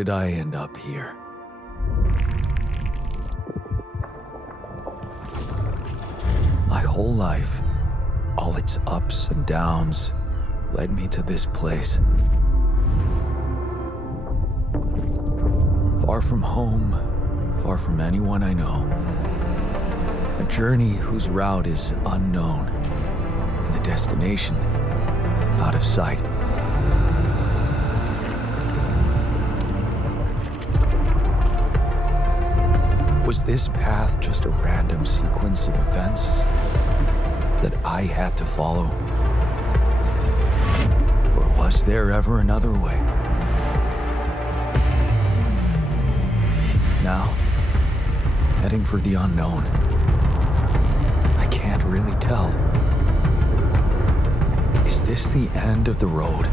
did I end up here? My whole life, all its ups and downs, led me to this place. Far from home, far from anyone I know. A journey whose route is unknown, and the destination out of sight. Was this path just a random sequence of events that I had to follow? Or was there ever another way? Now, heading for the unknown. I can't really tell. Is this the end of the road?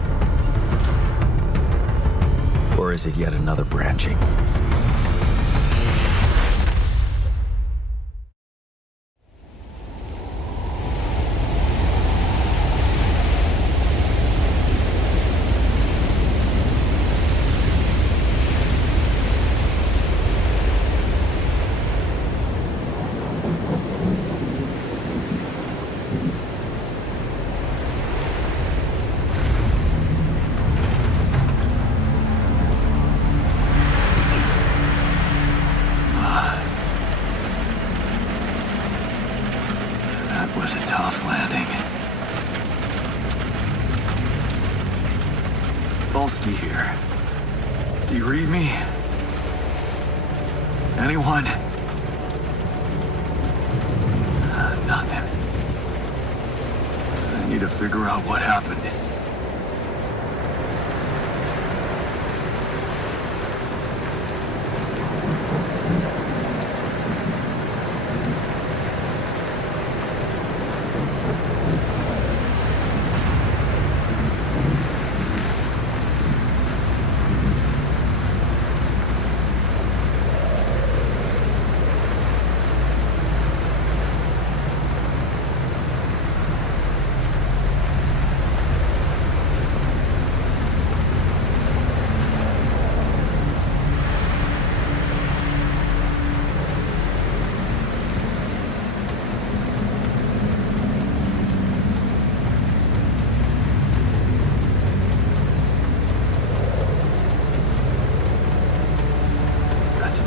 Or is it yet another branching? Was a tough landing. Volsky here. Do you read me? Anyone? Nothing. I need to figure out what happened.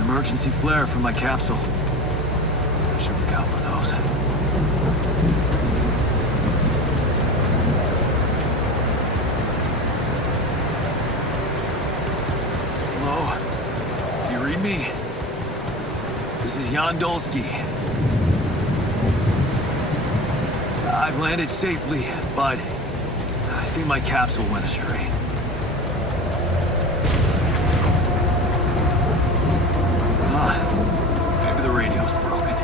Emergency flare from my capsule. I should look out for those. Hello? Do you read me? This is Jan Dolsky. I've landed safely, but I think my capsule went astray. Maybe the radio's broken.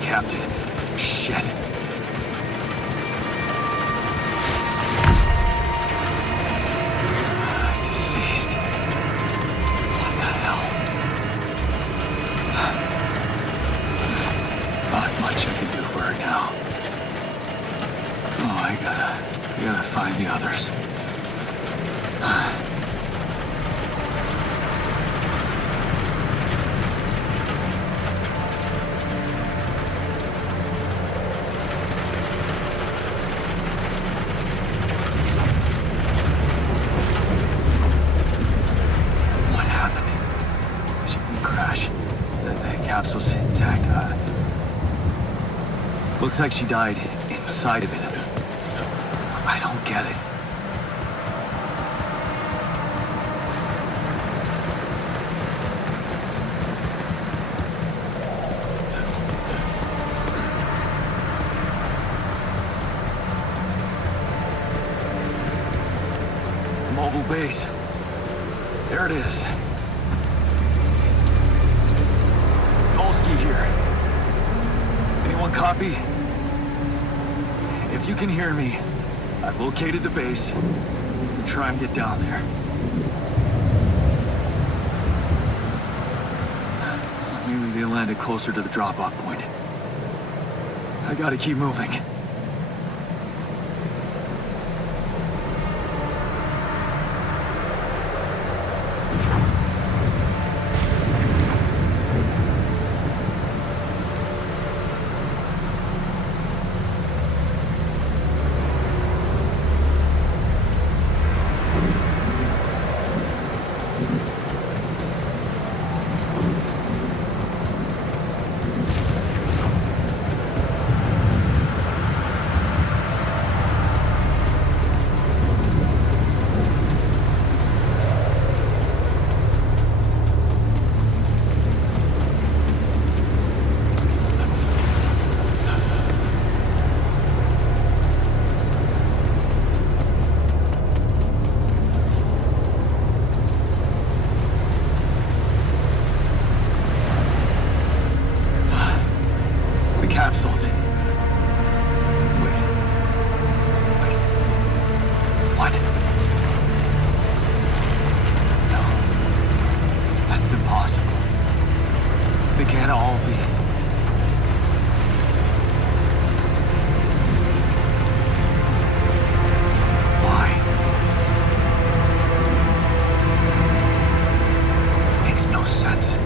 Captain. Shit. Deceased. What the hell? Not much I can do for her now. Oh, I gotta find the others. Capsule's intact. Looks like she died inside of it. I don't get it. There it is. Olski here. Anyone copy? If you can hear me, I've located the base. We'll try and get down there. Maybe they landed closer to the drop-off point. I gotta keep moving. Capsules. Wait. What? No. That's impossible. They can't all be. Why? Makes no sense.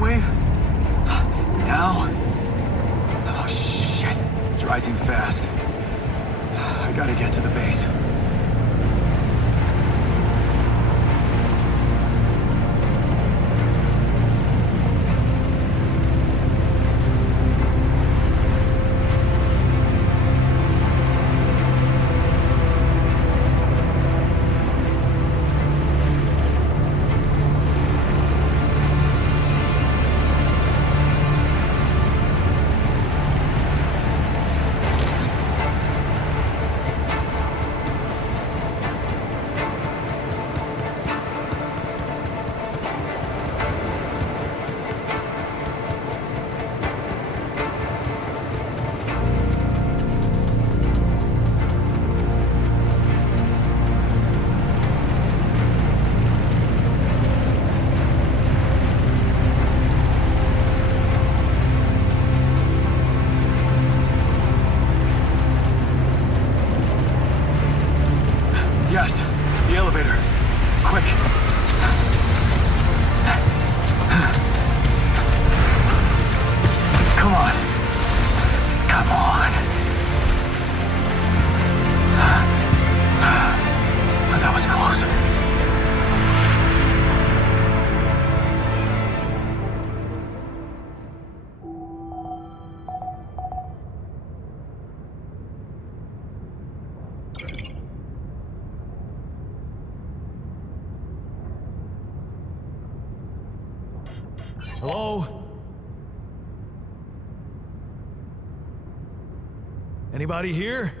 Wave? Now? Oh shit, it's rising fast. I gotta get to the base. Yes, the elevator. Quick. Come on. Come on. That was close. Hello? Anybody here?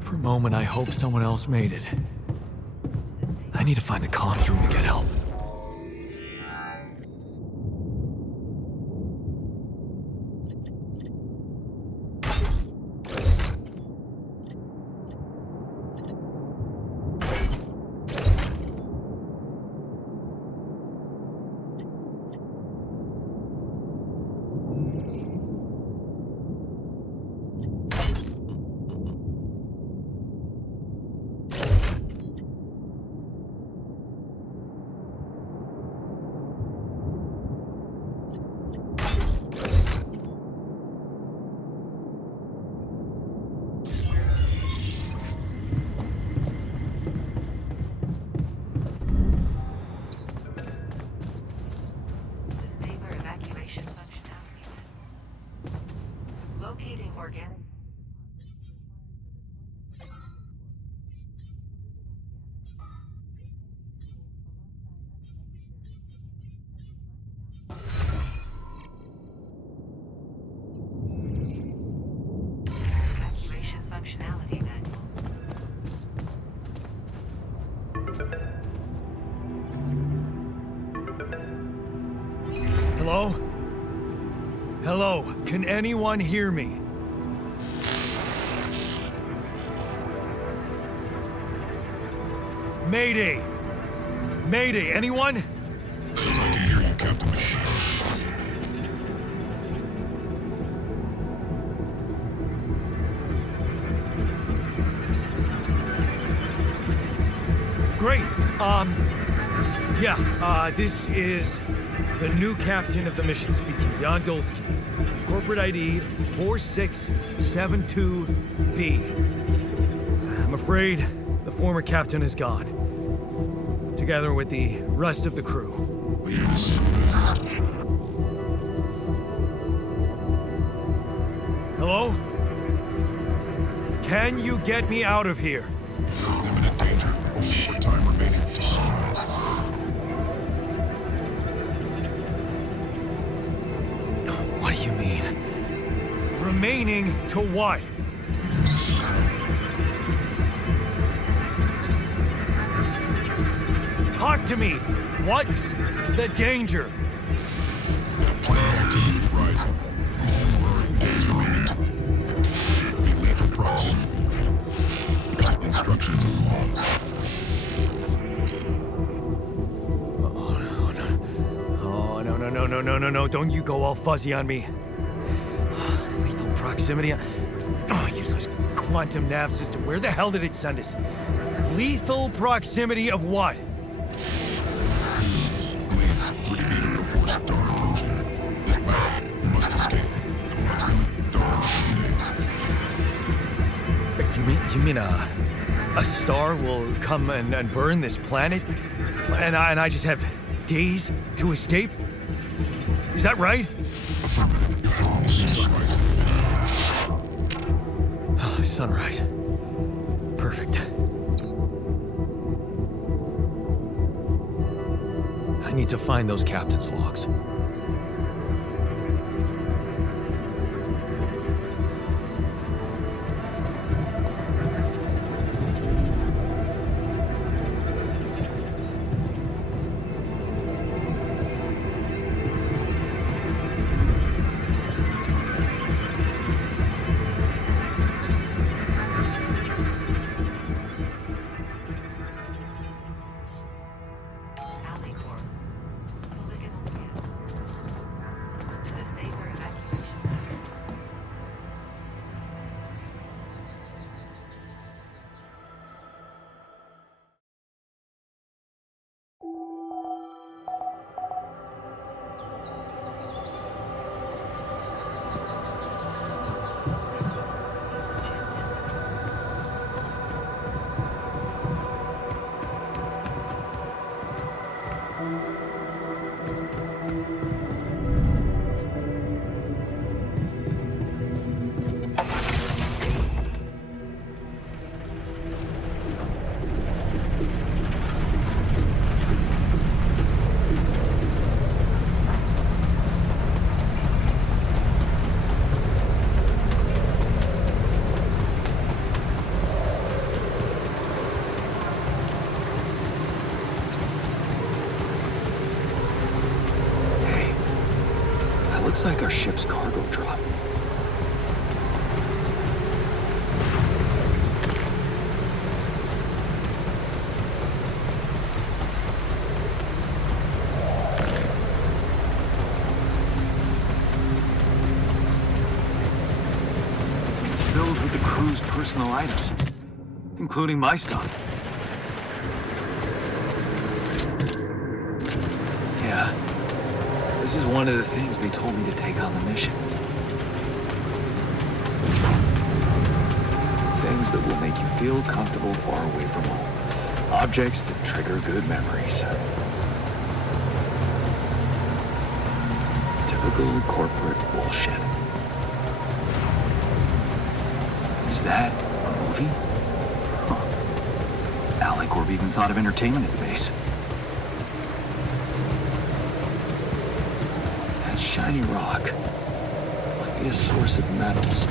For a moment, I hope someone else made it. I need to find the comms room and get help. Hello? Hello? Can anyone hear me? Mayday! Mayday, anyone? Says I can hear you, Captain Machine. Great. This is the new captain of the mission speaking, Jan Dolsky. Corporate ID 4672B. I'm afraid the former captain is gone, together with the rest of the crew. Hello? Can you get me out of here? Imminent danger. Only short time remaining to sunrise. What do you mean? Remaining to what? Talk to me! What's the danger? Planet activity rising. 4 days remaining. Be lethal proximity. Instructions in the logs. No, don't you go all fuzzy on me. Lethal proximity. Useless quantum nav system. Where the hell did it send us? Lethal proximity of what? Please, 3 meters before star intrusion. This battle, you must escape. Proximity star days. You mean a star will come and burn this planet? And I just have days to escape? Is that right? Sunrise. Sunrise. Perfect. I need to find those captain's logs. Looks like our ship's cargo drop. It's filled with the crew's personal items, including my stuff. Yeah. This is one of the things they told me to take on the mission. Things that will make you feel comfortable far away from home. Objects that trigger good memories. Typical corporate bullshit. Is that a movie? Huh. Alicorp even thought of entertainment at the base. Shiny rock. Might be a source of metals.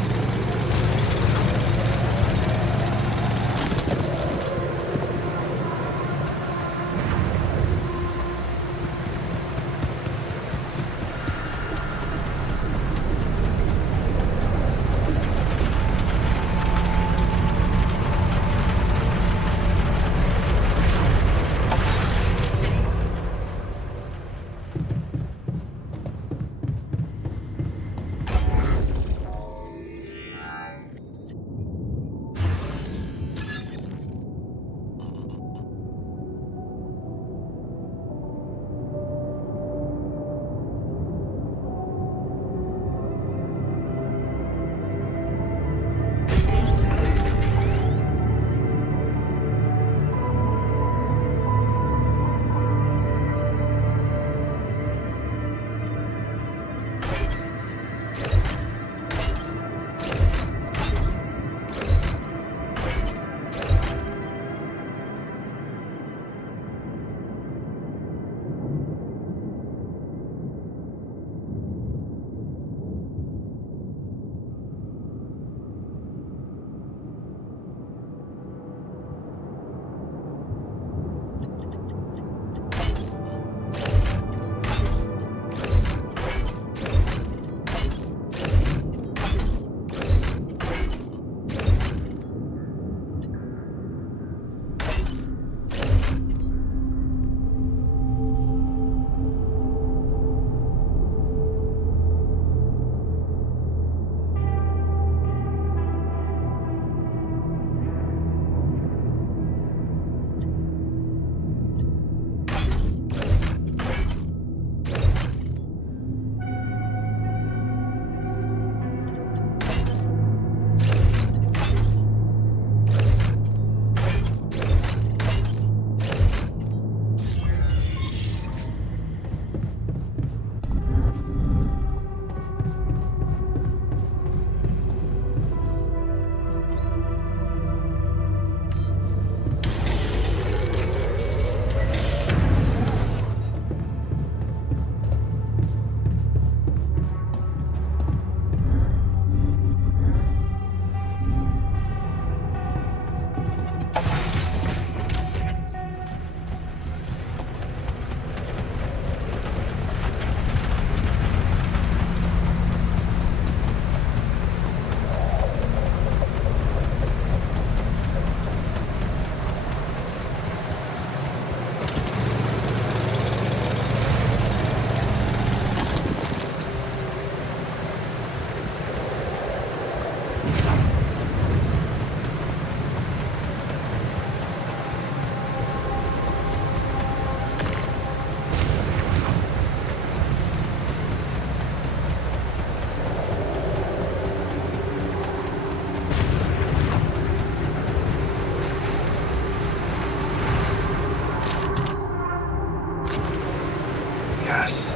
Yes.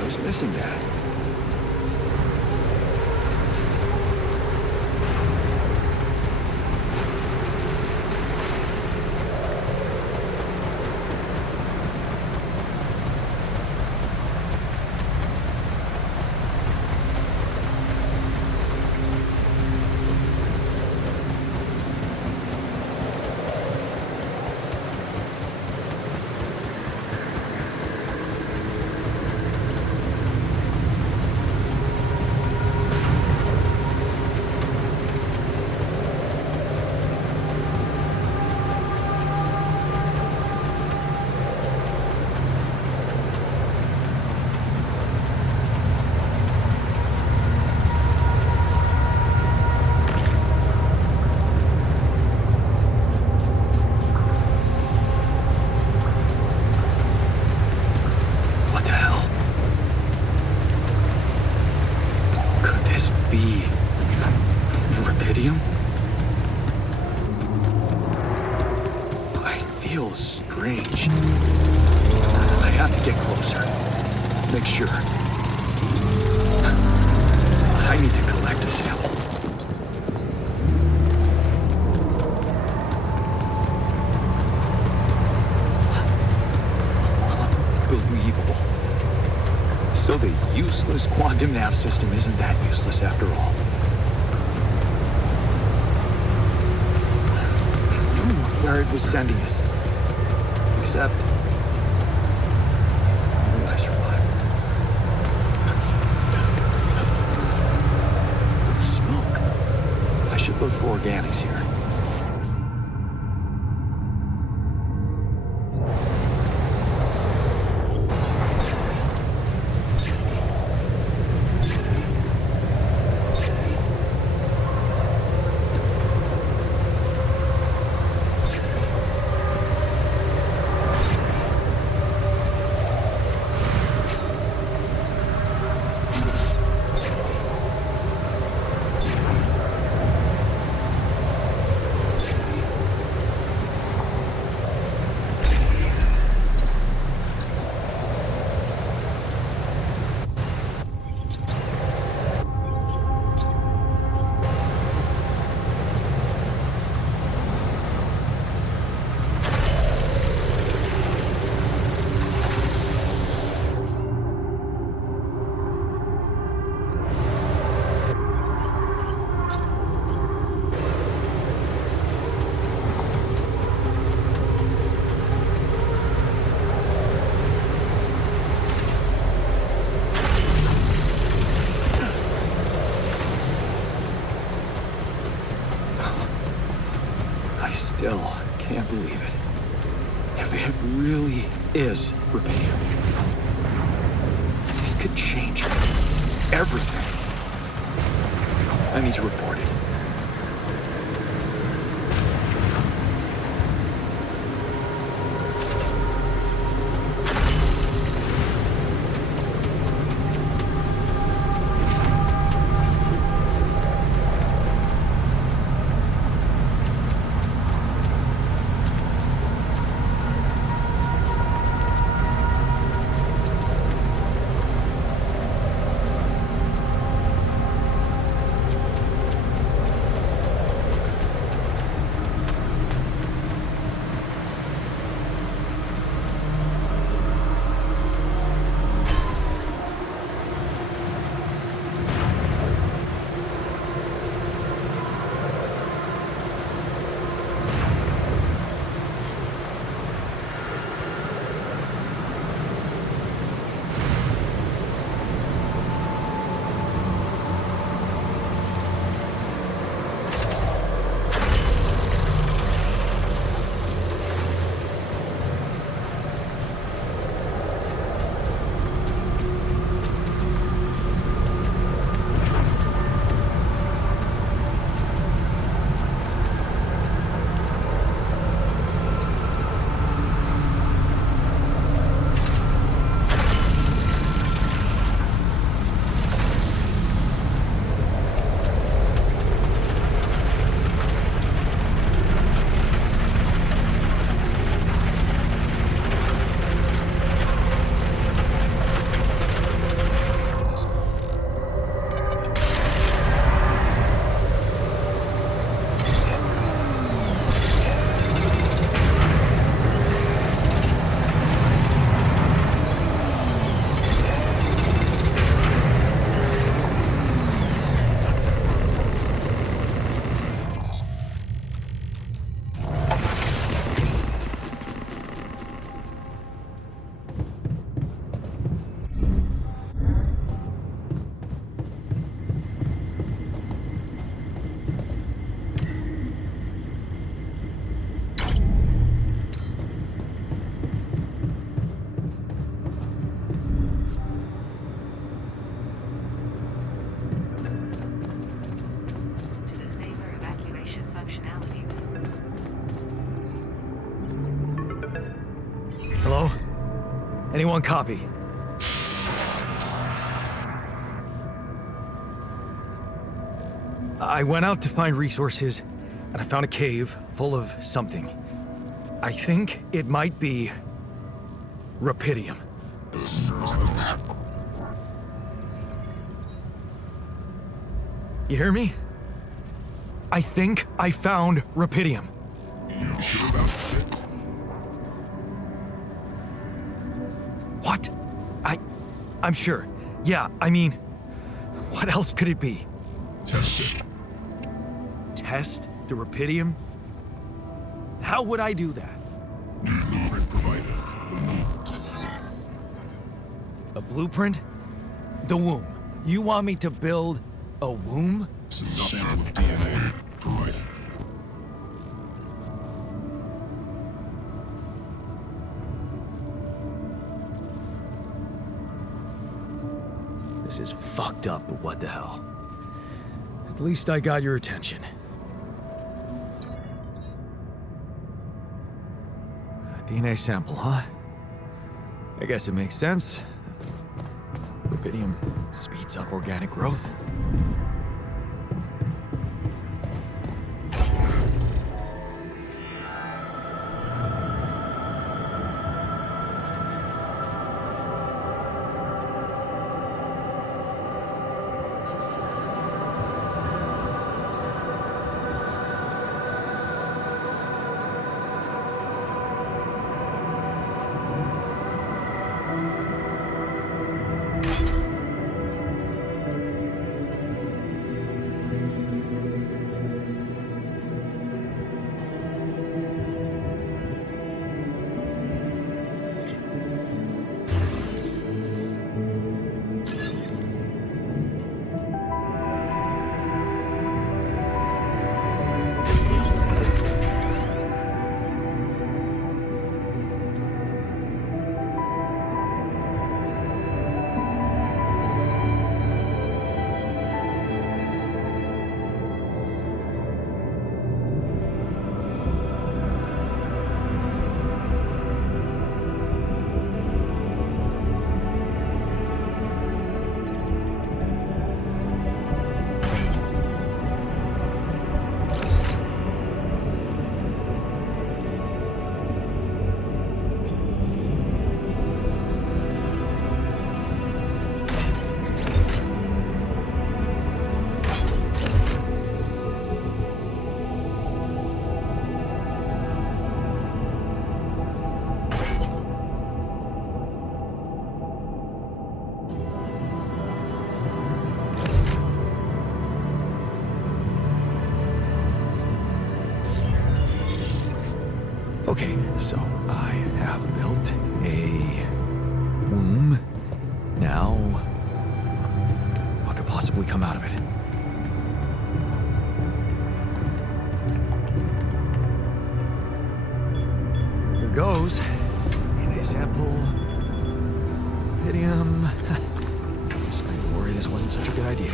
I was missing that. What the hell? Could this be rubidium? I feel strange. I have to get closer. Make sure. I need to collect a sample. Unbelievable. So the useless quantum nav system isn't that useless after all. It knew where it was sending us. Except... I survived. Smoke. I should look for organics here. I still can't believe it. If it really is rubidium, this could change everything. I need to report it. Anyone copy? I went out to find resources, and I found a cave full of something. I think it might be rupidium. You hear me? I think I found rupidium. You sure about it? What? I'm sure. Yeah, I mean, what else could it be? Test it. Test the rupidium? How would I do that? New blueprint provided. The womb. A blueprint? The womb. You want me to build a womb? Sample of DNA provided. This is fucked up, but what the hell? At least I got your attention. A DNA sample, huh? I guess it makes sense. Rupidium speeds up organic growth. Okay, so I have built a womb. Now, what could possibly come out of it? Here goes. DNA sample. Rupidium. I'm starting to worry this wasn't such a good idea.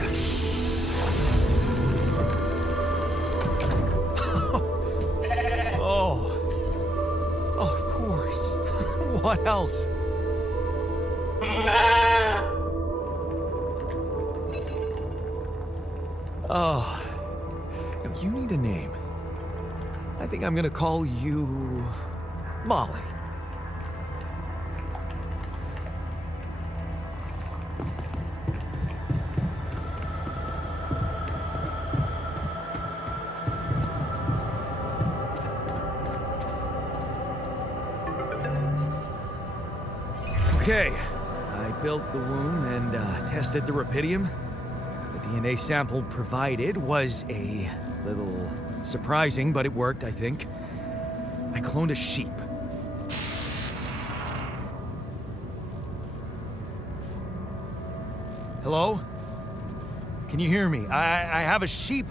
What else? Oh, you need a name. I think I'm gonna call you Molly. Okay, I built the womb and tested the rupidium. The DNA sample provided was a little surprising, but it worked, I think. I cloned a sheep. Hello? Can you hear me? I have a sheep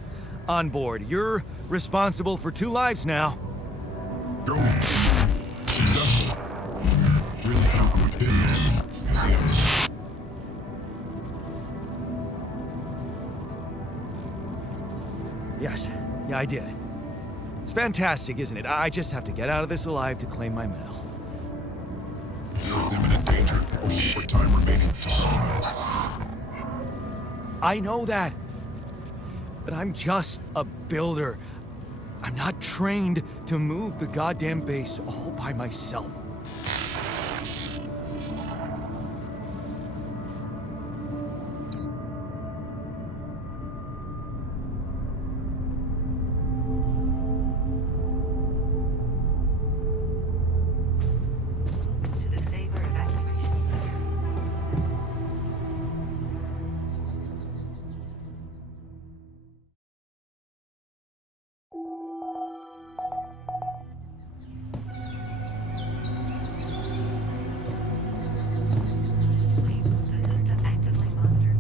on board. You're responsible for 2 lives now. Go. Successful. Really found my business. Yes. Yeah, I did. It's fantastic, isn't it? I just have to get out of this alive to claim my medal. You're in imminent danger. or fewer time remaining to sunrise. I know that. But I'm just a builder. I'm not trained to move the goddamn base all by myself. To the saber evacuation center. Please, the system actively monitored.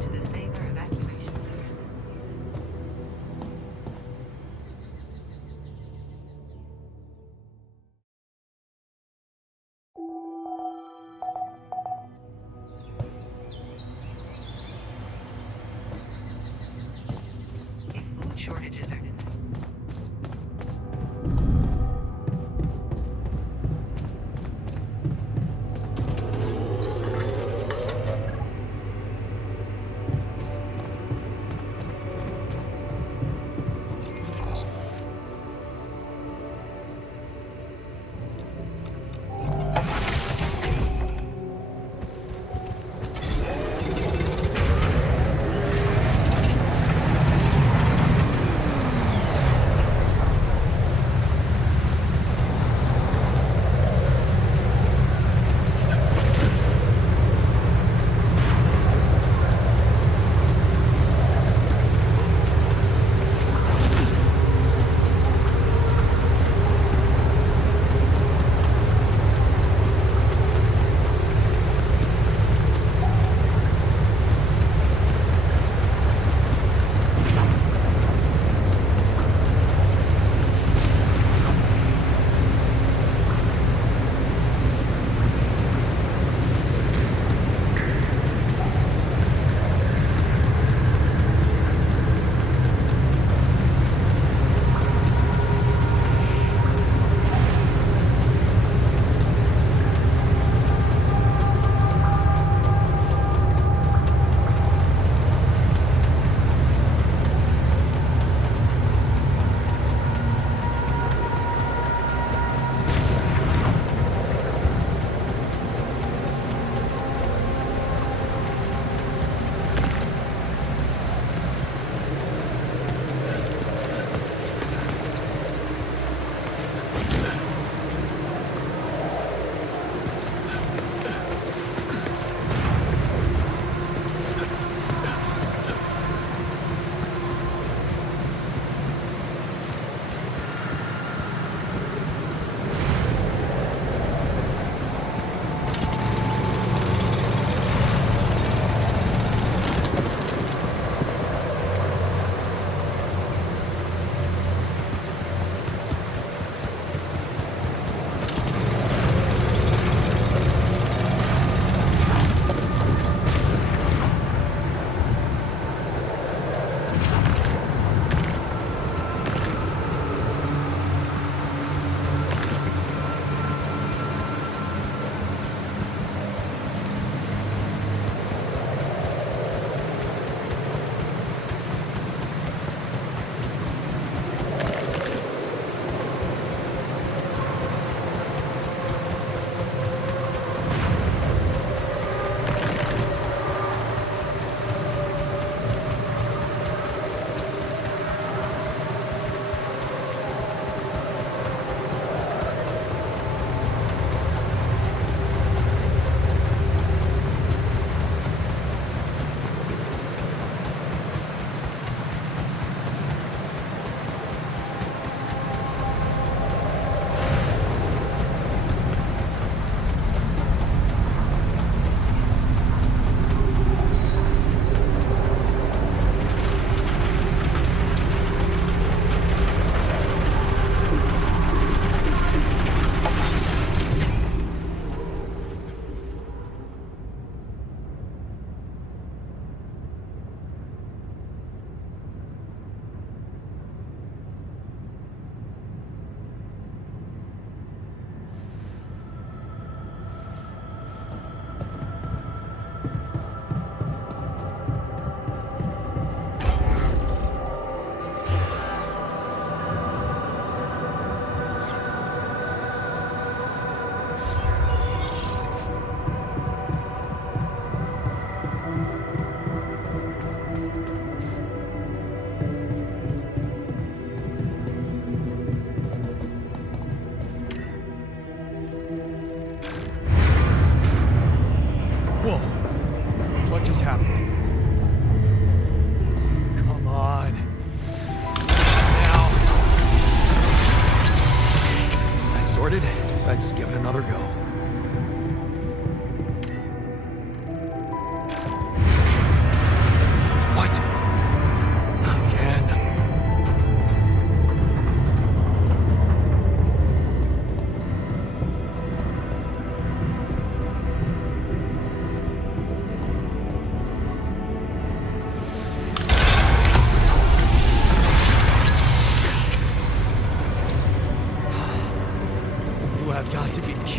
To the saber evacuation center. If food shortages are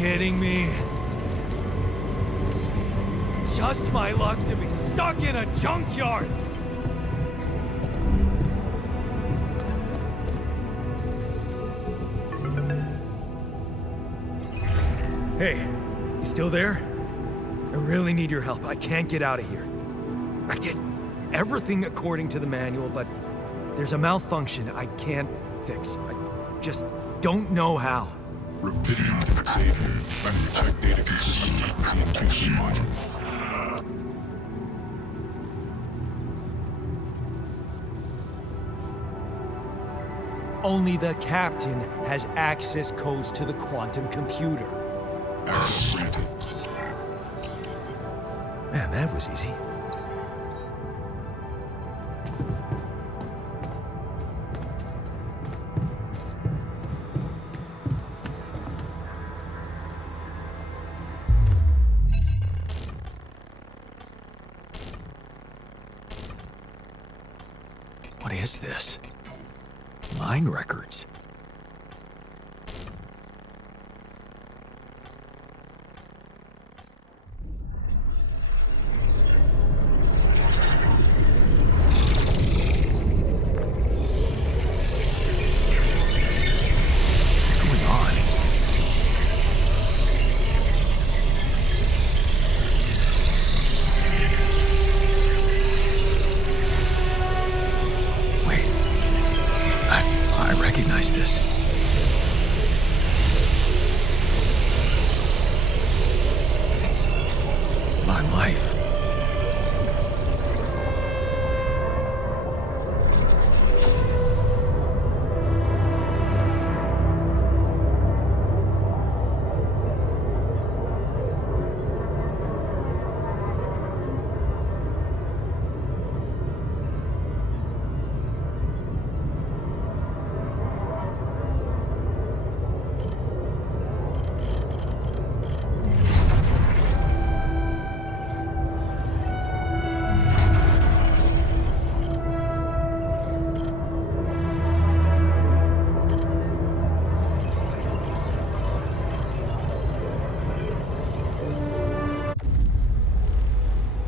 kidding me? Just my luck to be stuck in a junkyard! Hey, you still there? I really need your help. I can't get out of here. I did everything according to the manual, but there's a malfunction I can't fix. I just don't know how. Rapidium can save you. Finally check data consistency and QC modules. Only the captain has access codes to the quantum computer. Access granted. Man, that was easy. What is this? Mine records. What's going on? Wait. I recognize this. It's my life.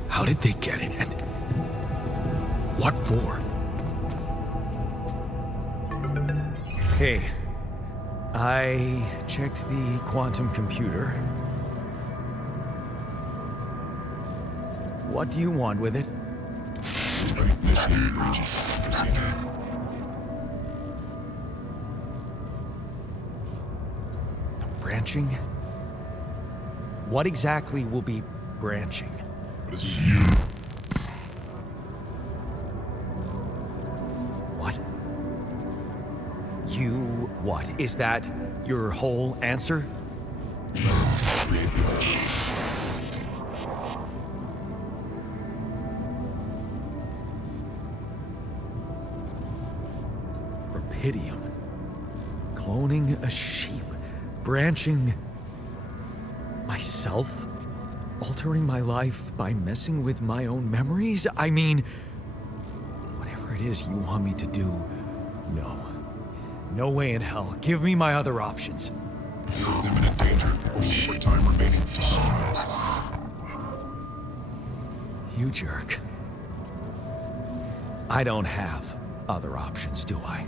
How did they get in and what for? Hey, I checked the quantum computer. What do you want with it? Initiate breaching procedure. Branching? What exactly will be branching? This is you. What? You what? Is that your whole answer? Create the object. Rapidium. Cloning a sheep. Branching myself? Altering my life by messing with my own memories? I mean, whatever it is you want me to do, no. No way in hell. Give me my other options. You're in imminent danger. Short time remaining to sunrise. You jerk. I don't have other options, do I?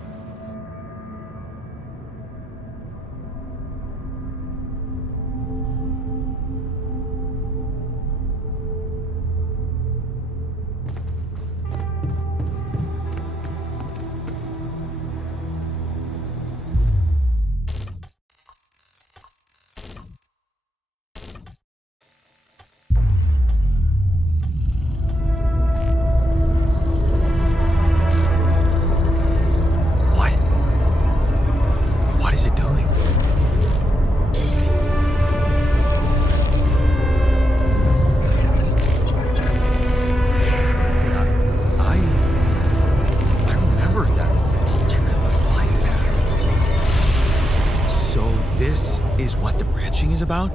Is what the branching is about?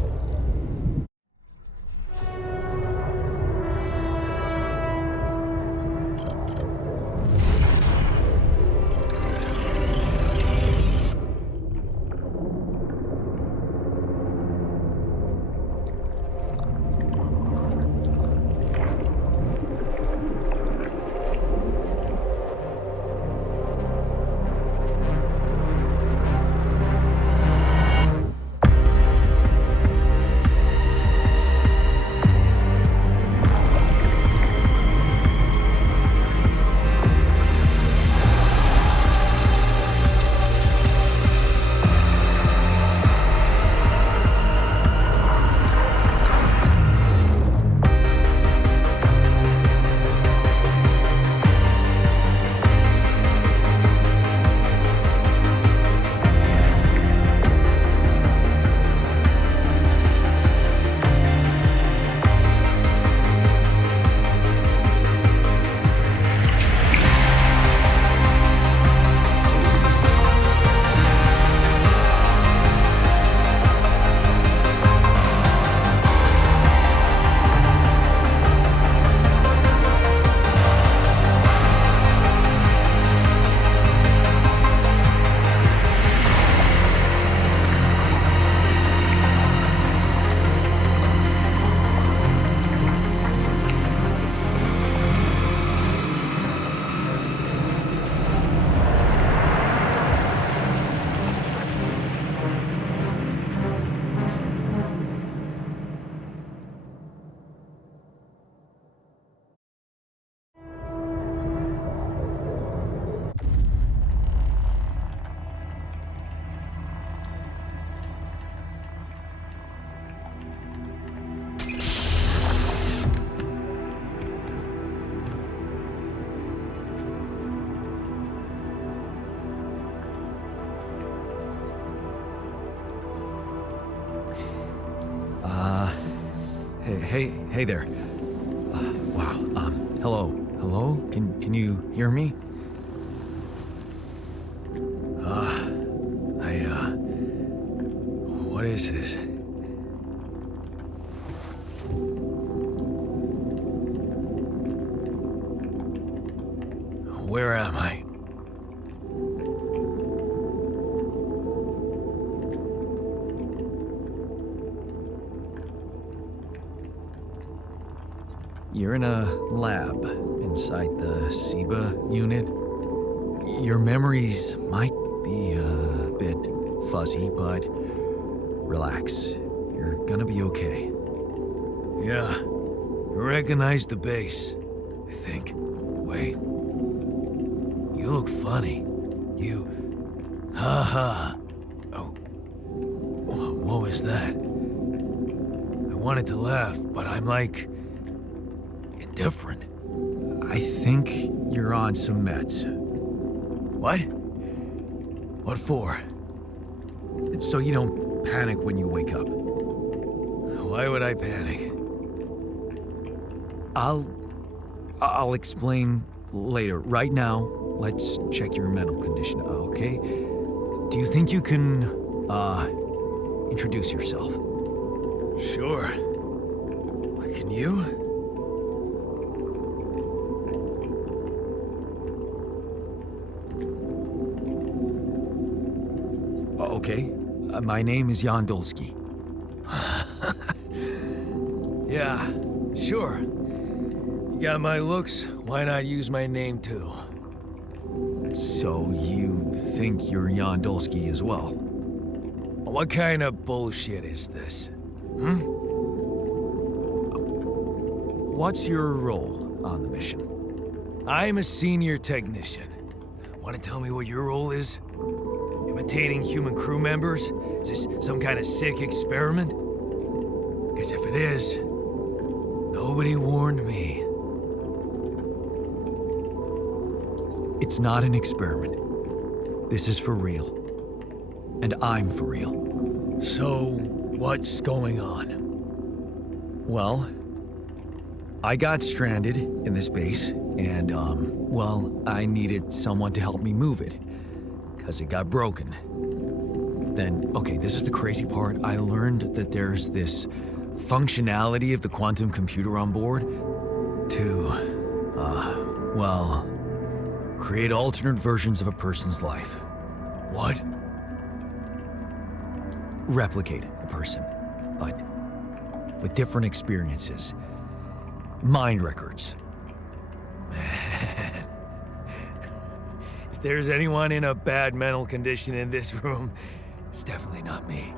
Hey there. Wow. Hello. Hello? Can you hear me? What is this? Where am I? You're in a lab inside the SIBA unit. Your memories might be a bit fuzzy, but relax. You're gonna be okay. Yeah, I recognize the base, I think. Wait. You look funny. You... Ha. Oh. What was that? I wanted to laugh, but I'm like... indifferent. I think you're on some meds. What? What for? So you don't panic when you wake up. Why would I panic? I'll explain later. Right now, let's check your mental condition, okay? Do you think you can, introduce yourself? Sure. Can you? Okay. My name is Jan Dolsky. Yeah, sure. You got my looks, why not use my name too? So you think you're Jan Dolsky as well? What kind of bullshit is this? What's your role on the mission? I'm a senior technician. Want to tell me what your role is? Imitating human crew members? Is this some kind of sick experiment? Because if it is, nobody warned me. It's not an experiment. This is for real. And I'm for real. So, what's going on? Well, I got stranded in this base, and, I needed someone to help me move it. Because it got broken. Then, okay, this is the crazy part. I learned that there's this functionality of the quantum computer on board to, create alternate versions of a person's life. What? Replicate a person, but with different experiences. Mind records. Man. If there's anyone in a bad mental condition in this room, it's definitely not me.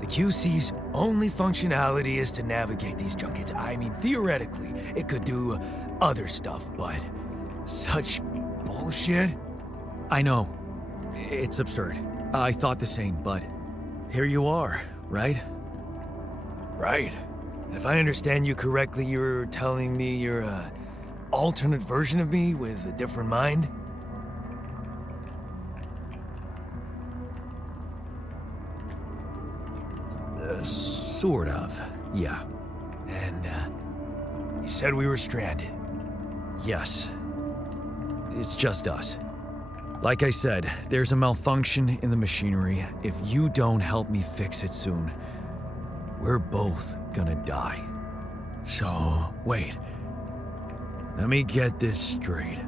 The QC's only functionality is to navigate these junkets. I mean, theoretically, it could do other stuff, but such bullshit? I know. It's absurd. I thought the same, but here you are, right? Right. If I understand you correctly, you're telling me you're a alternate version of me with a different mind? Sort of, yeah. And, you said we were stranded. Yes. It's just us. Like I said, there's a malfunction in the machinery. If you don't help me fix it soon, we're both gonna die. So, wait. Let me get this straight.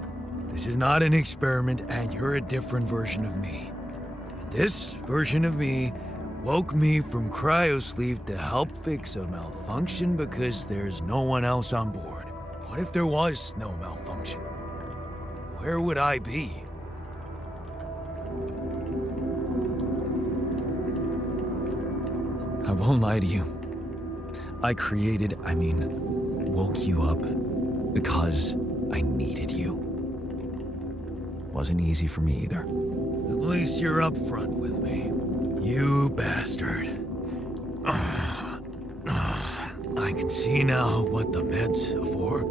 This is not an experiment, and you're a different version of me. And this version of me woke me from cryosleep to help fix a malfunction because there's no one else on board. What if there was no malfunction? Where would I be? I won't lie to you. I woke you up because I needed you. Wasn't easy for me either. At least you're upfront with me. You bastard. I can see now what the meds are for.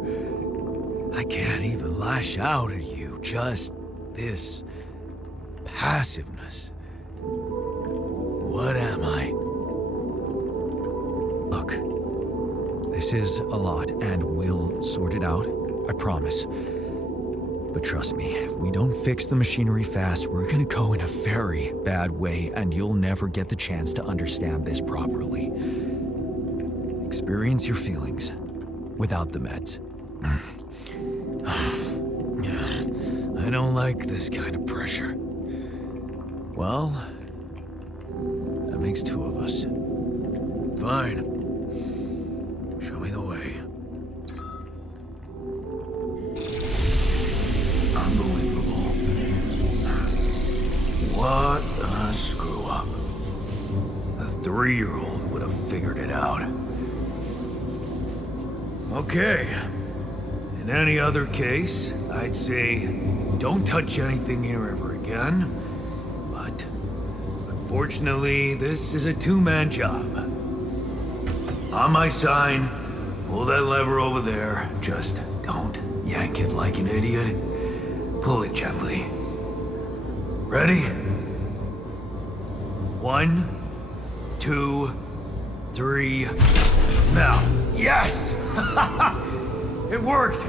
I can't even lash out at you, just this passiveness. What am I? Look, This is a lot, and we'll sort it out. I promise. But trust me, if we don't fix the machinery fast, we're gonna go in a very bad way, and you'll never get the chance to understand this properly. Experience your feelings without the meds. I don't like this kind of pressure. Well, that makes two of us. Fine. Show me the way. Unbelievable. What a screw up. A 3-year-old would have figured it out. Okay. In any other case, I'd say don't touch anything here ever again. But unfortunately, this is a two-man job. On my sign, pull that lever over there. Just don't yank it like an idiot. Pull it gently. Ready? 1, 2, 3. Now. Yes! It worked!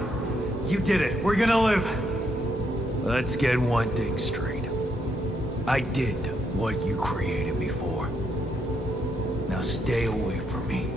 You did it. We're gonna live. Let's get one thing straight. I did what you created me for. Now stay away from me.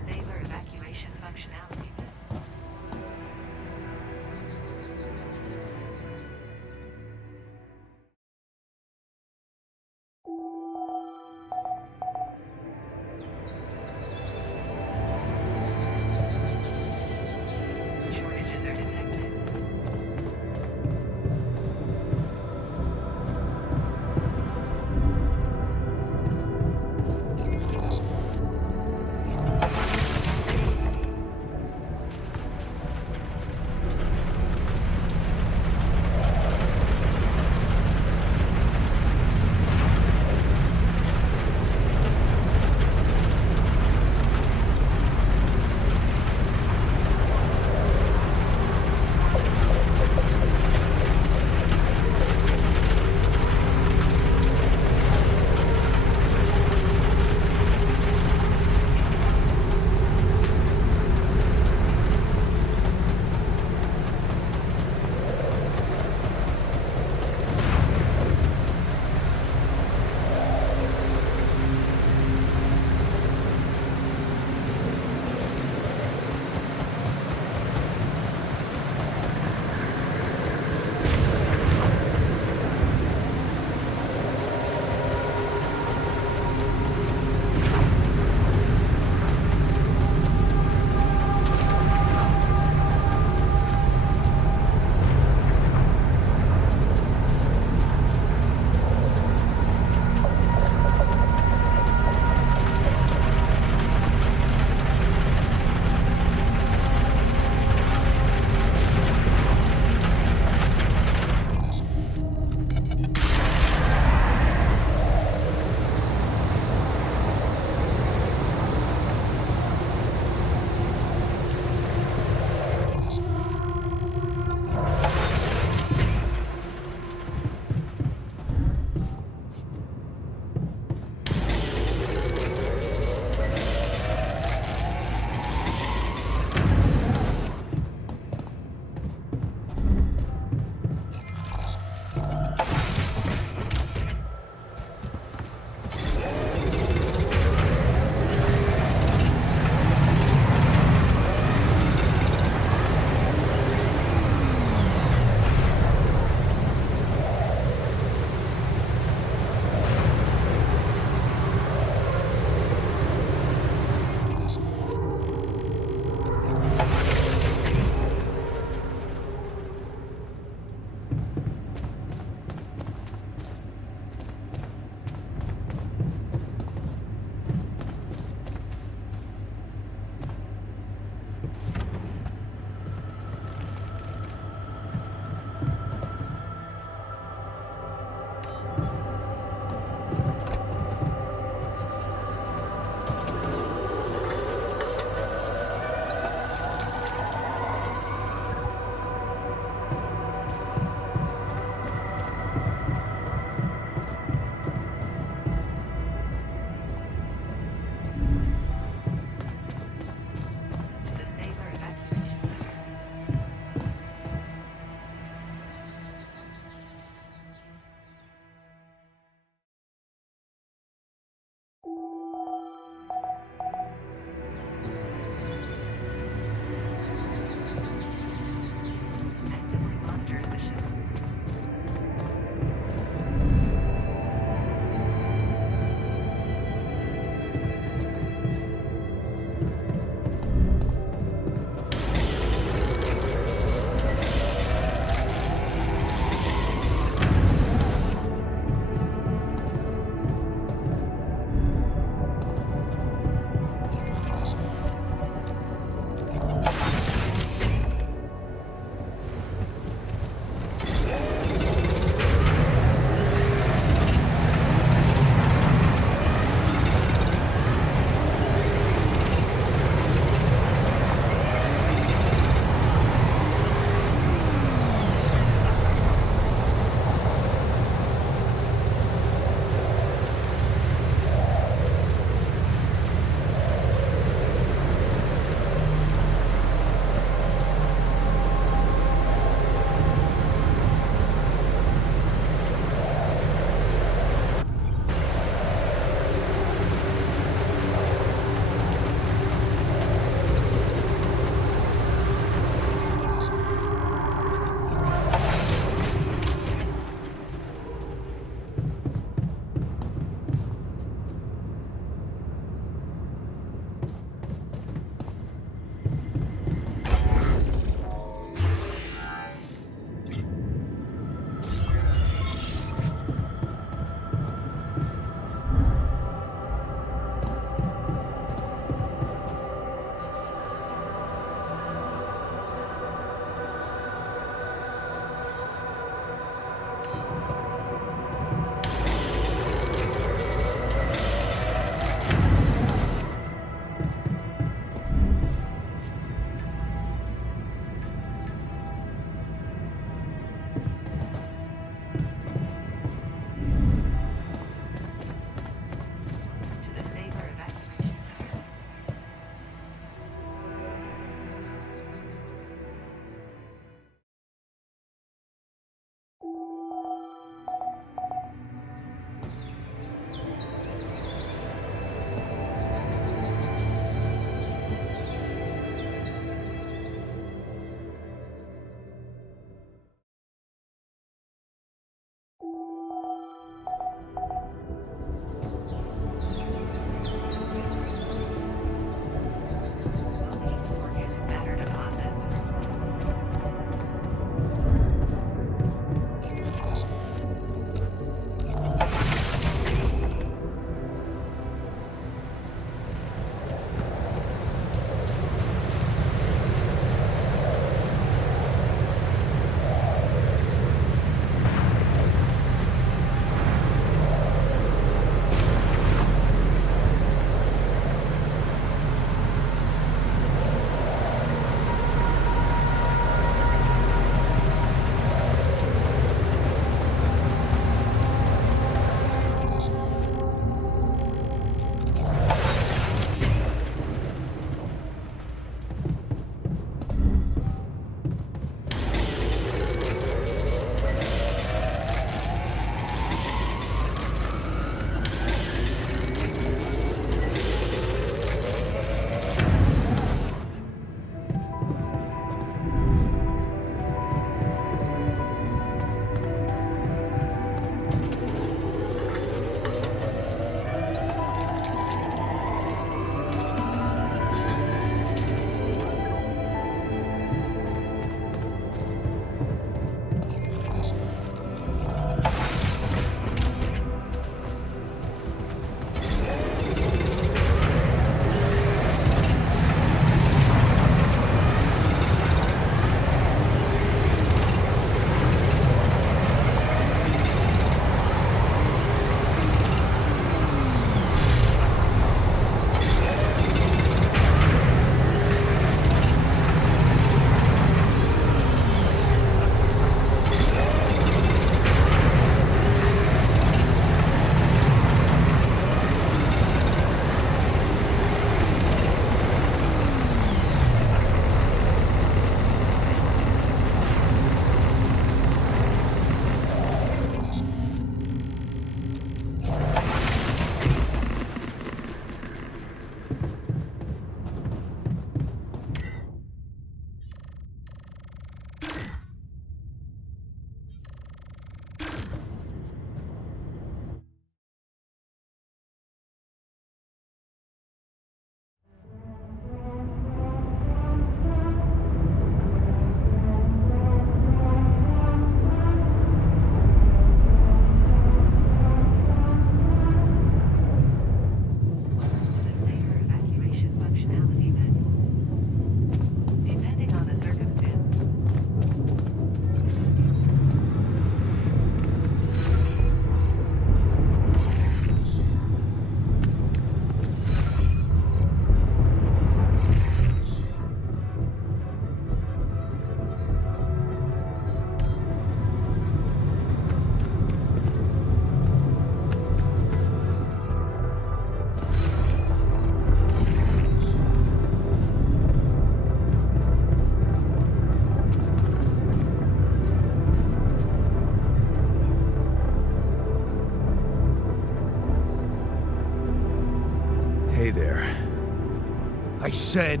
said,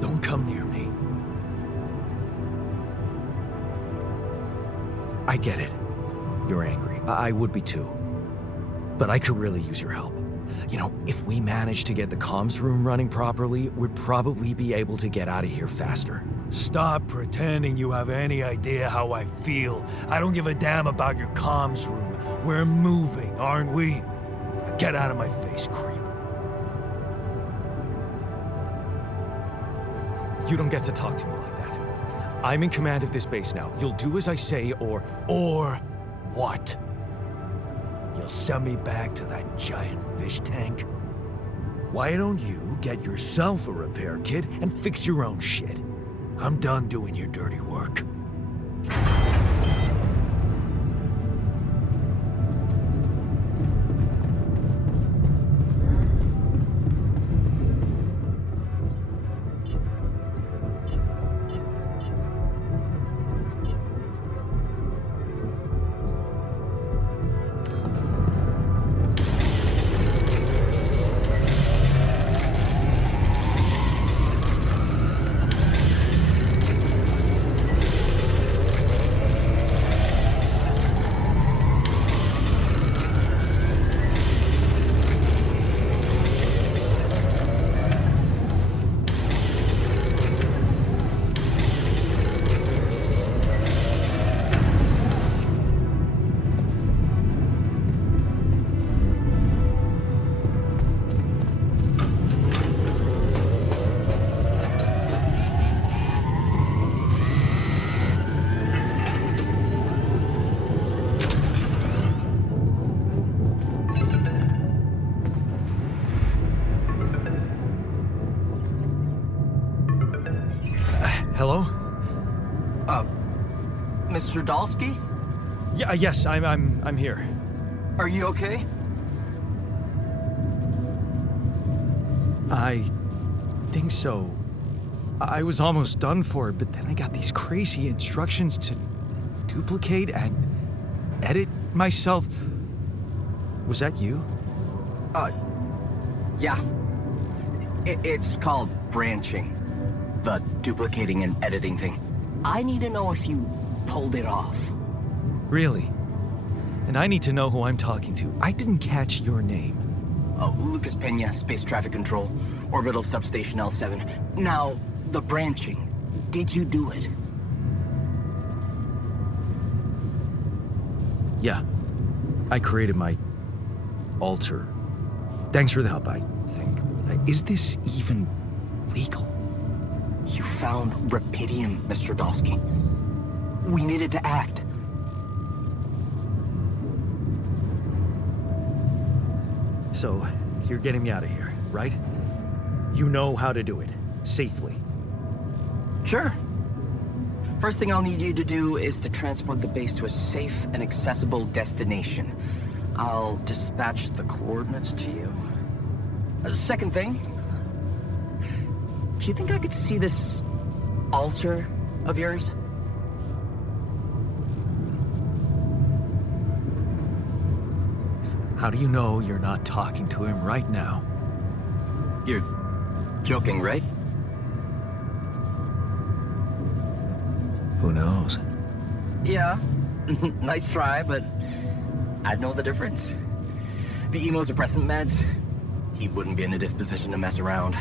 don't come near me. I get it. You're angry. I would be too. But I could really use your help. You know, if we manage to get the comms room running properly, we'd probably be able to get out of here faster. Stop pretending you have any idea how I feel. I don't give a damn about your comms room. We're moving, aren't we? Get out of my face, creep. You don't get to talk to me like that. I'm in command of this base now. You'll do as I say, or what? You'll send me back to that giant fish tank? Why don't you get yourself a repair kit and fix your own shit? I'm done doing your dirty work. Hello? Mr. Dalsky? Yeah, yes, I'm here. Are you okay? I think so. I was almost done for, but then I got these crazy instructions to duplicate and edit myself. Was that you? Yeah. It's called branching. The duplicating and editing thing. I need to know if you pulled it off. Really? And I need to know who I'm talking to. I didn't catch your name. Lucas Pena, Space Traffic Control, Orbital Substation L7. Now, the branching. Did you do it? Yeah. I created my alter. Thanks for the help, I think. Is this even legal? You found Rapidium, Mr. Dalsky. We needed to act. So, you're getting me out of here, right? You know how to do it. Safely. Sure. First thing I'll need you to do is to transport the base to a safe and accessible destination. I'll dispatch the coordinates to you. Second thing, do you think I could see this altar of yours? How do you know you're not talking to him right now? You're joking, right? Who knows? Yeah. Nice try, but I'd know the difference. The immunosuppressant meds, he wouldn't be in a disposition to mess around.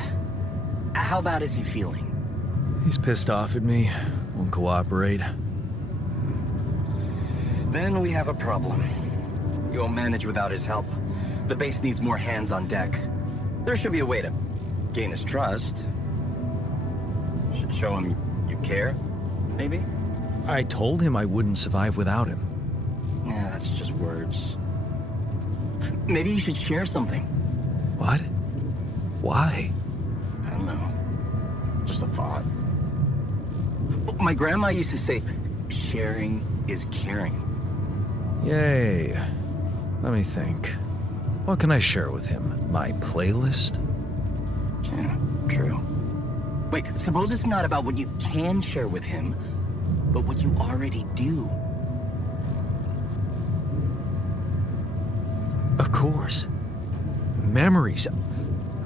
How bad is he feeling? He's pissed off at me. Won't cooperate. Then we have a problem. You'll manage without his help. The base needs more hands on deck. There should be a way to gain his trust. Should show him you care, maybe? I told him I wouldn't survive without him. Yeah, that's just words. Maybe you should share something. What? Why? I don't know. Just a thought. My grandma used to say, sharing is caring. Yay. Let me think. What can I share with him? My playlist? Yeah, true. Wait, suppose it's not about what you can share with him, but what you already do. Of course. Memories.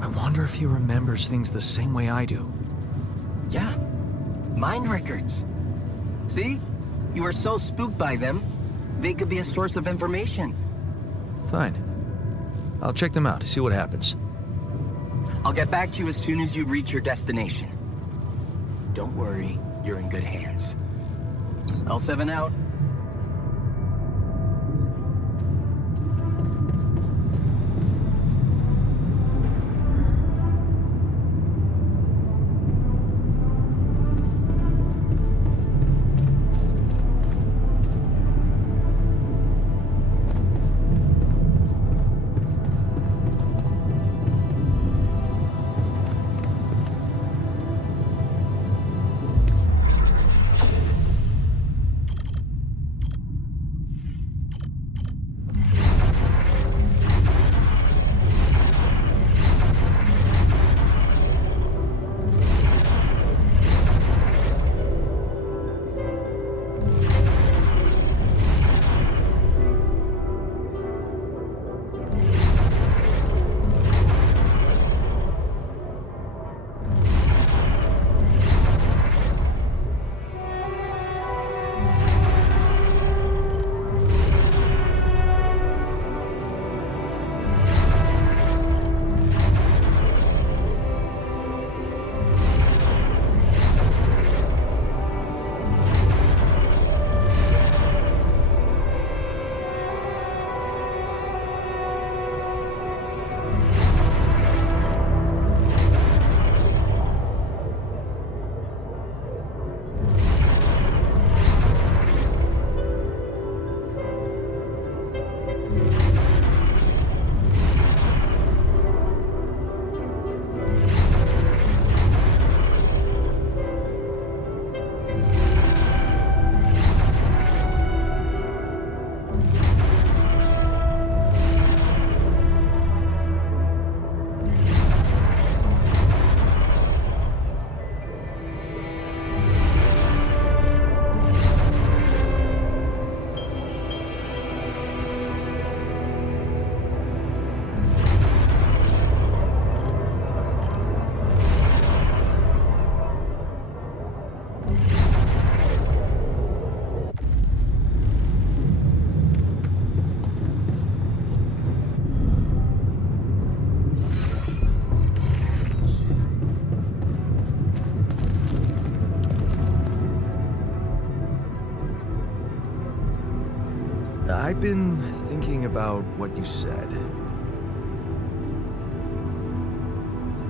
I wonder if he remembers things the same way I do. Yeah. Mind records. See? You were so spooked by them, they could be a source of information. Fine. I'll check them out, see what happens. I'll get back to you as soon as you reach your destination. Don't worry, you're in good hands. L7 out. I've been thinking about what you said.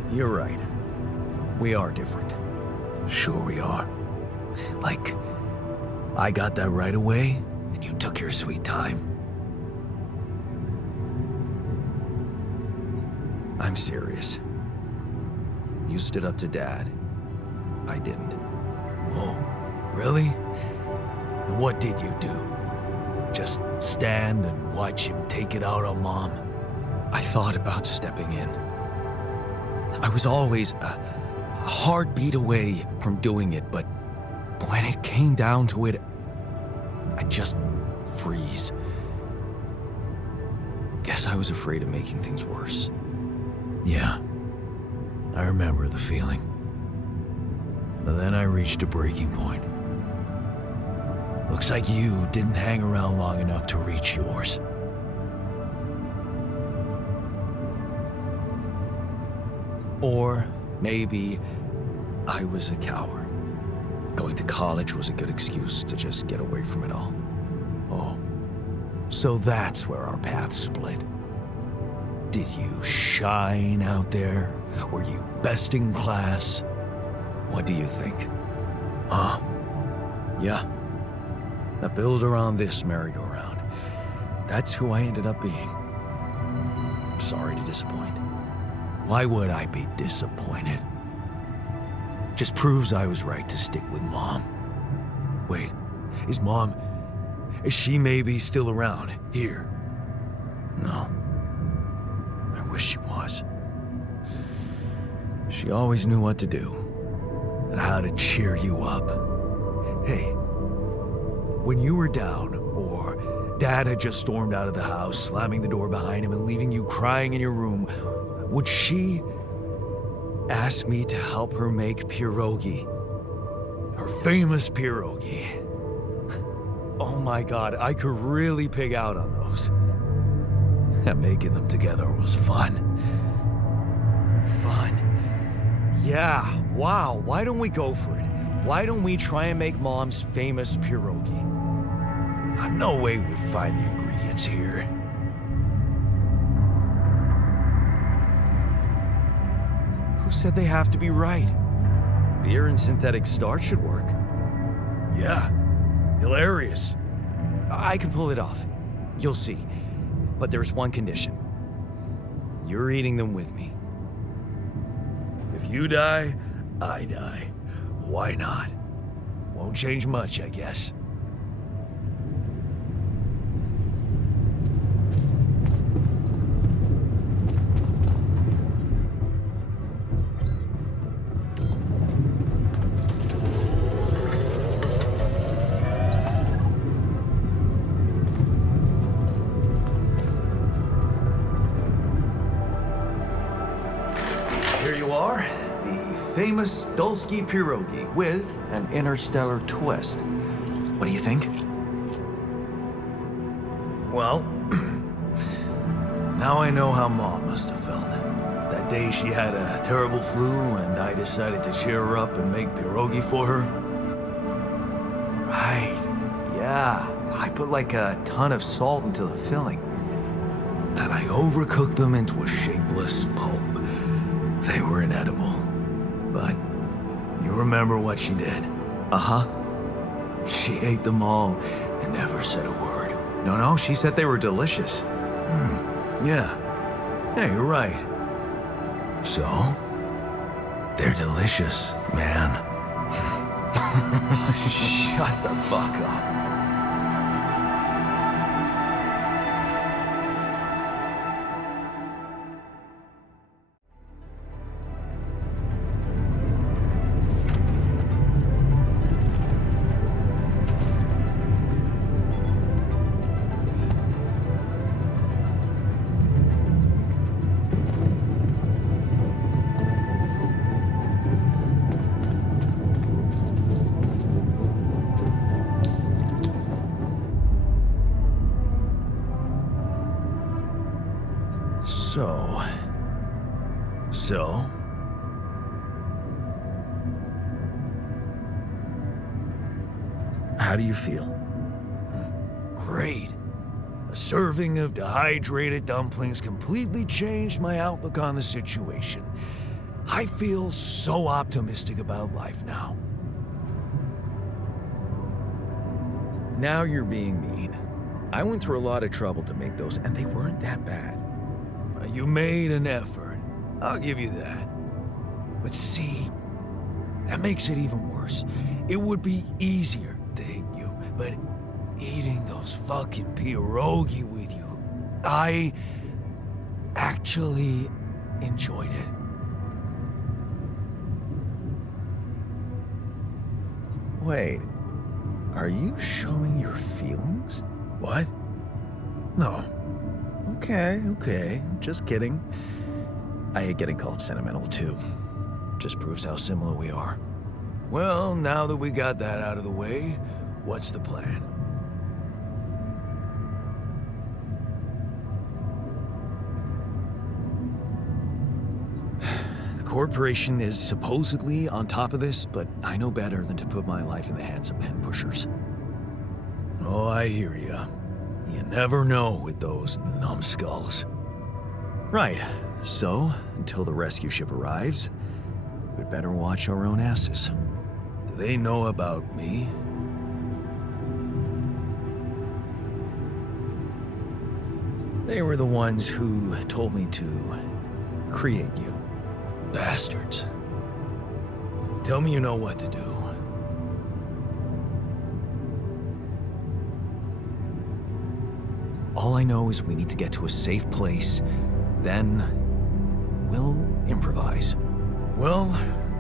You're right. We are different. Sure we are. Like, I got that right away, and you took your sweet time. I'm serious. You stood up to Dad. I didn't. Oh, really? And what did you do? Just stand and watch him take it out on Mom? I thought about stepping in. I was always a heartbeat away from doing it, but when it came down to it, I'd just freeze. Guess I was afraid of making things worse. Yeah, I remember the feeling. But then I reached a breaking point. Looks like you didn't hang around long enough to reach yours. Or maybe I was a coward. Going to college was a good excuse to just get away from it all. Oh, so that's where our paths split. Did you shine out there? Were you best in class? What do you think? Huh? Yeah. Now build around this merry-go-round. That's who I ended up being. Sorry to disappoint. Why would I be disappointed? Just proves I was right to stick with Mom. Wait, is she maybe still around here? No. I wish she was. She always knew what to do and how to cheer you up. Hey, when you were down, or Dad had just stormed out of the house, slamming the door behind him and leaving you crying in your room, would she asked me to help her make pierogi. Her famous pierogi. Oh my god, I could really pig out on those. And making them together was fun. Fun. Yeah, wow, why don't we go for it? Why don't we try and make Mom's famous pierogi? No way we'd find the ingredients here. Who said they have to be right? Beer and synthetic starch should work. Yeah, hilarious. I can pull it off. You'll see. But there's one condition. You're eating them with me. If you die, I die. Why not? Won't change much, I guess. Here you are, the famous Dulski pierogi with an interstellar twist. What do you think? Well, now I know how Mom must have felt. That day she had a terrible flu and I decided to cheer her up and make pierogi for her. Right, yeah. I put like a ton of salt into the filling. And I overcooked them into a shapeless pulp. They were inedible. But you remember what she did? Uh-huh. She ate them all and never said a word. No, she said they were delicious. Yeah. Yeah, you're right. So, they're delicious, man. Shut the fuck up. So? How do you feel? Great. A serving of dehydrated dumplings completely changed my outlook on the situation. I feel so optimistic about life now. Now you're being mean. I went through a lot of trouble to make those, and they weren't that bad. You made an effort. I'll give you that. But see, that makes it even worse. It would be easier to hate you, but eating those fucking pierogi with you, I actually enjoyed it. Wait, are you showing your feelings? What? No. Okay, just kidding. I hate getting called sentimental too. Just proves how similar we are. Well, now that we got that out of the way, what's the plan? The corporation is supposedly on top of this, but I know better than to put my life in the hands of pen pushers. Oh, I hear ya. You never know with those numbskulls. Right. So, until the rescue ship arrives, we'd better watch our own asses. Do they know about me? They were the ones who told me to create you. Bastards. Tell me you know what to do. All I know is we need to get to a safe place, then we'll improvise. Well,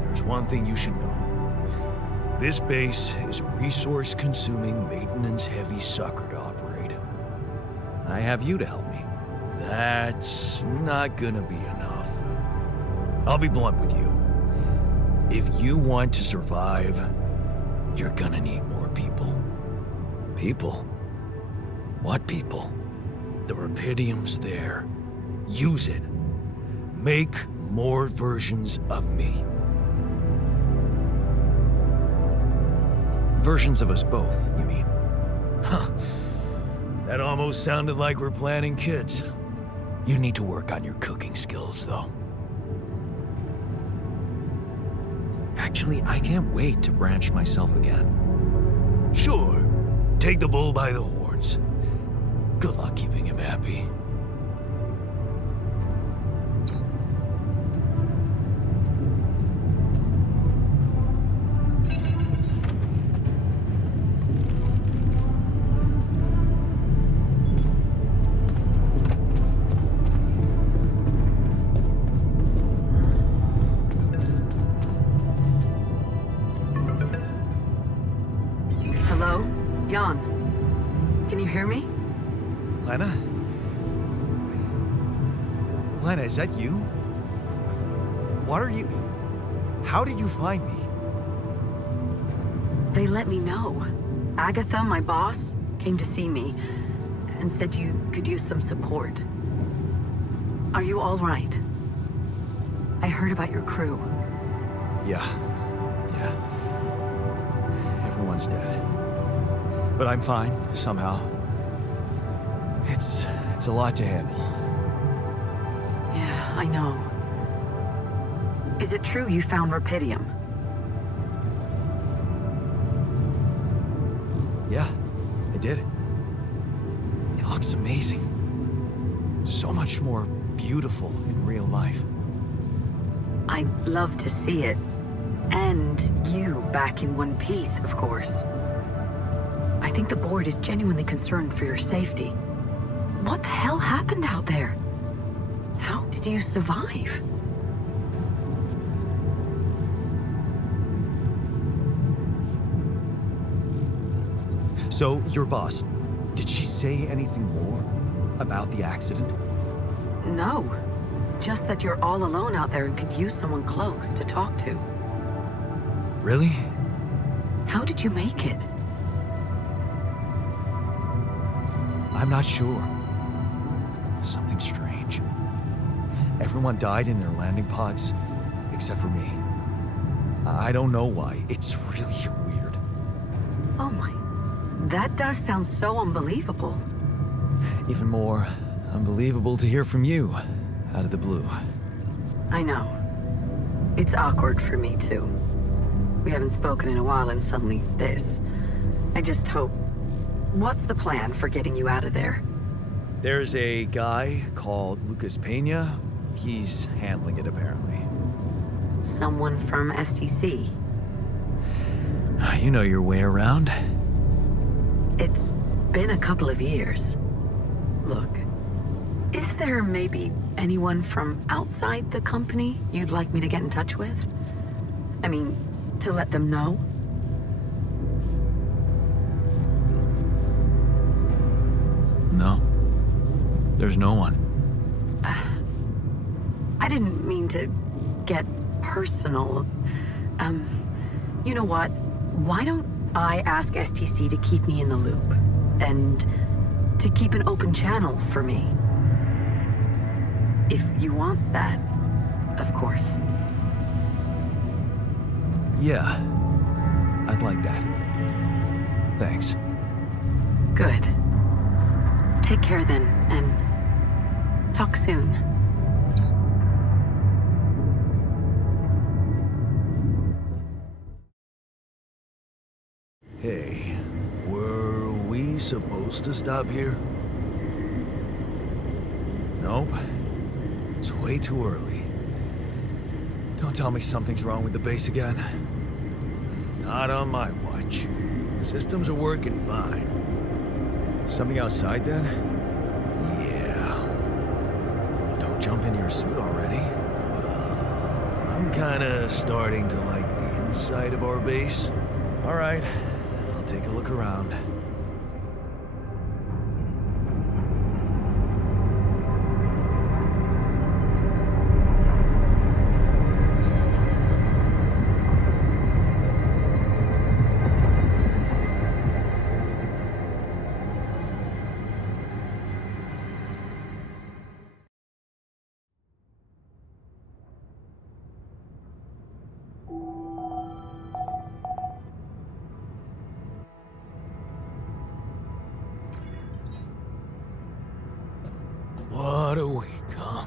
there's one thing you should know. This base is a resource-consuming, maintenance-heavy sucker to operate. I have you to help me. That's not gonna be enough. I'll be blunt with you. If you want to survive, you're gonna need more people. People? What people? The Rapidium's there. Use it. Make more versions of me. Versions of us both, you mean? Huh. That almost sounded like we're planning kids. You need to work on your cooking skills, though. Actually, I can't wait to branch myself again. Sure, take the bull by the horns. Good luck keeping him happy. Hello? Jan? Can you hear me? Lena? Lena, is that you? What are you... How did you find me? They let me know. Agatha, my boss, came to see me and said you could use some support. Are you all right? I heard about your crew. Yeah. Everyone's dead. But I'm fine, somehow. It's a lot to handle. Yeah, I know. Is it true you found Rapidium? Yeah, I did. It looks amazing. So much more beautiful in real life. I'd love to see it. And you back in one piece, of course. I think the board is genuinely concerned for your safety. What the hell happened out there? How did you survive? So, your boss, did she say anything more about the accident? No. Just that you're all alone out there and could use someone close to talk to. Really? How did you make it? I'm not sure. Something strange. Everyone died in their landing pods, except for me. I don't know why. It's really weird. Oh my. That does sound so unbelievable. Even more unbelievable to hear from you, out of the blue. I know. It's awkward for me, too. We haven't spoken in a while and suddenly this. I just hope... What's the plan for getting you out of there? There's a guy called Lucas Pena. He's handling it, apparently. Someone from STC. You know your way around. It's been a couple of years. Look, is there maybe anyone from outside the company you'd like me to get in touch with? I mean, to let them know? No. There's no one. I didn't mean to get personal. You know what? Why don't I ask STC to keep me in the loop? And to keep an open channel for me? If you want that, of course. Yeah. I'd like that. Thanks. Good. Take care then, and talk soon. Hey, were we supposed to stop here? Nope. It's way too early. Don't tell me something's wrong with the base again. Not on my watch. Systems are working fine. Something outside then? Yeah. Don't jump in your suit already. I'm kinda starting to like the inside of our base. All right, I'll take a look around. What a week, huh?